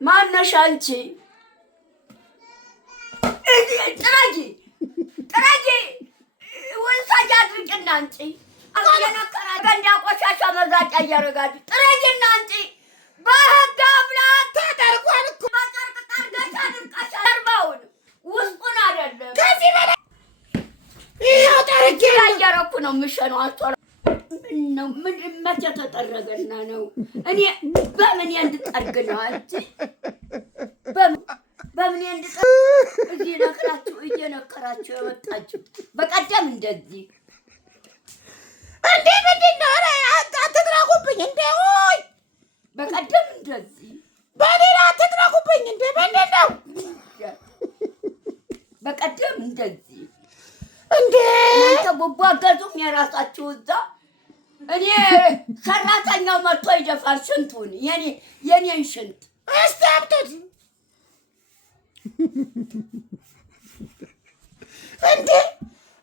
ማነሽ አንቺ? ጥረጊ ወንሳጅ አድርቅና አንቺ የነከራ ገንዳ ቆሻሻ መዛጫ እያደረጋችሁ ጥረጊና አንቺ በህግ አምላክ ተደርጓል እኮ በጨርቅ ጠርገሽ አድርቀሽ ጀርባውን ውስጡን አይደለም። ከዚህ በላይ ይኸው ጠርጌ እያደረኩ ነው የምሸነው። አልጦር ምነው ምን መቼ ተጠረገና ነው? እኔ በምን እንድጠርግ ነው አንቺ? በምን እንድጠርግ እዚህ ነክራችሁ እየነከራችሁ የመጣችሁ በቀደም እንደዚህ እንዴ ምንድን ነው? አትጥረጉብኝ እንዴ! ሆይ በቀደም እንደዚህ በሌላ አትጥረጉብኝ እንዴ! ምንድን ነው? በቀደም እንደዚህ እንዴ! እናንተ ብቧገዙም የራሳችሁ እዛ እኔ ሰራተኛው መጥቶ ይደፋል ሽንቱን የኔን ሽንት እስቲ አምጡት እንዴ!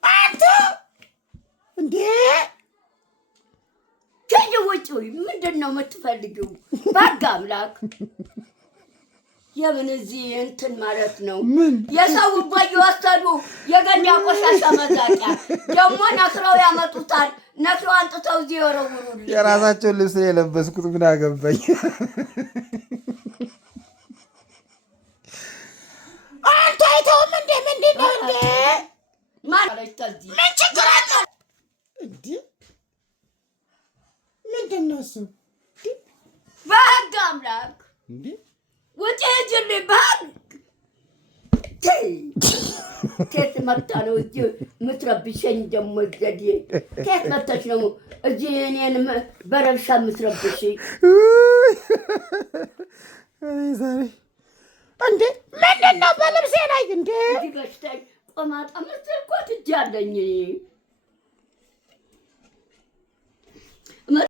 አንተ እንዴ ከየውጭ ምንድን ነው የምትፈልጊው? በህግ አምላክ የምን እዚህ እንትን ማለት ነው የሰው በየወሰዱ የገንዳ ቆሻሻ መዛቂያ ደግሞ ነክረው ያመጡታል። ነክረው አንጥተው እዚህ ይወረውሩልኝ። የራሳቸውን ልብስ ነው የለበስኩት። ምን አገባኝ? አንተ አይተውም እንዴ? ምንድን ነው እንዴ? ምን ችግር አለ እንዴ? ምንድን ነው እሱ? በህግ አምላክ እንዴ ውጪ ሂጂልኝ። በህግ ኬት መታ ነው እዚህ የምትረብሸኝ? ደግሞ ዘዴ ኬት መታች ነው እዚህ እኔን በረብሻ የምትረብሽኝ? እንዴ ምንድን ነው በልብሴ ላይ እንዴ? እዚህ ገሽታኝ ቆማጣ ምትል እኮ ትጃለኝ